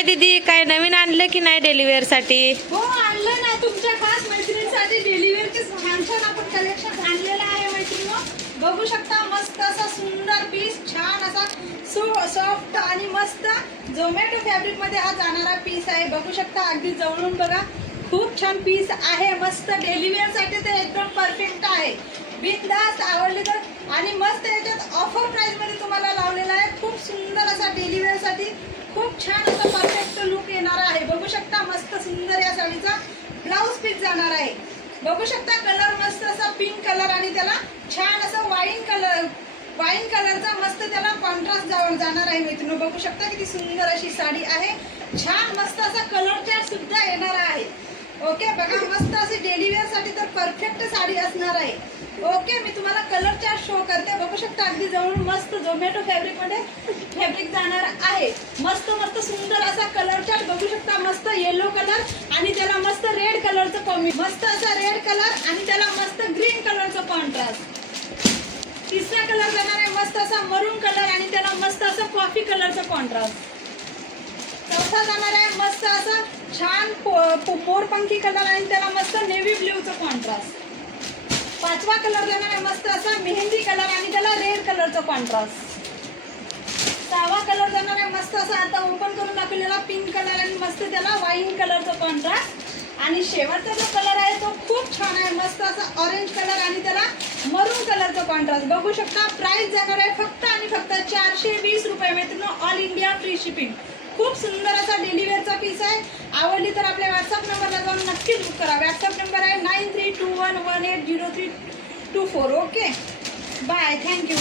काय दीदी, काय नवीन आणलं की नाही डेली वेअर साठी? हो आणलं ना, तुमच्या खास मैत्रिणींसाठी डेली वेअरचे छान छान आपण कलेक्शन आणलेलं आहे मैत्रिणी. बघू शकता मस्त असा सुंदर पीस, छान असा सॉफ्ट आणि मस्त झोमॅटो फॅब्रिक मध्ये हा जाणारा पीस आहे. बघू शकता अगदी जवळून बघा, खूप छान पीस आहे. मस्त डेली वेअर साठी ते एकदम परफेक्ट आहे. बिनधास्त आवडली तर. आणि मस्त याच्यात ऑफर प्राइस मध्ये तुम्हाला लावलेला आहे. खूप सुंदर असा डेली वेअर साठी खूप छान असा परफेक्ट लुक येणार आहे. बघू शकता मस्त सुंदर या साडीचा ब्लाउज पीस जाणार आहे. बघू शकता कलर मस्त असा पिंक कलर आणि त्याला छान असा वाईन कलरचा मस्त त्याला कॉन्ट्रास्ट जाणार आहे मित्रांनो. बघू शकता किती सुंदर अशी साडी आहे. छान मस्त असा कलर चार्ट सुद्धा येणार आहे. ओके बघा, मस्त अशी डेली वेअर साठी तर परफेक्ट साडी असणार आहे. ओके, मी तुम्हाला कलर चार्ट शो करते. बघू शकता अगदी जवळून मस्त झोमॅटो फॅब्रिक मध्ये फॅब्रिक जाणार आहे. मस्त मस्त सुंदर असा कलर चार्ट बघू शकता. मस्त येलो कलर आणि त्याला मस्त रेड कलरचं कॉम्बी, मस्त असा रेड कलर आणि त्याला मस्त ग्रीन कलरचं कॉन्ट्रास्ट. तिसरा कलर जाणार आहे मस्त असा मरून कलर आणि त्याला मस्त असा कॉफी कलरचं कॉन्ट्रास्ट. चौथा जाणार आहे मस्त असा छान मोरपंखी कलर आणि त्याला मस्त नेव्ही ब्ल्यूचं कॉन्ट्रास्ट. पाचवा कलर जाणार आहे मस्त असा मेहंदी कलर आणि त्याला रेड कलरचं कॉन्ट्रास्ट. सहावा कलर जाणार आहे मस्त असा आता ओपन करून दाखवलेला पिंक कलर आणि मस्त त्याला वाईन कलरचं कॉन्ट्रास्ट. आणि शेवटचा जो कलर आहे तो खूप छान आहे, मस्त असा ऑरेंज कलर आणि त्याला मरून कलरचं कॉन्ट्रास्ट. बघू शकता प्राइस जाणार आहे फक्त आणि फक्त 420 रुपये मित्रांनो, ऑल इंडिया फ्री शिपिंग. खूप सुंदर असा डेली वेअरचा पीस आहे. आवडली तर आपल्या व्हॉट्सअप नंबरला जाऊन नक्कीच बुक करा. व्हॉट्सअप नंबर आहे 9321180324. Okay bye, thank you.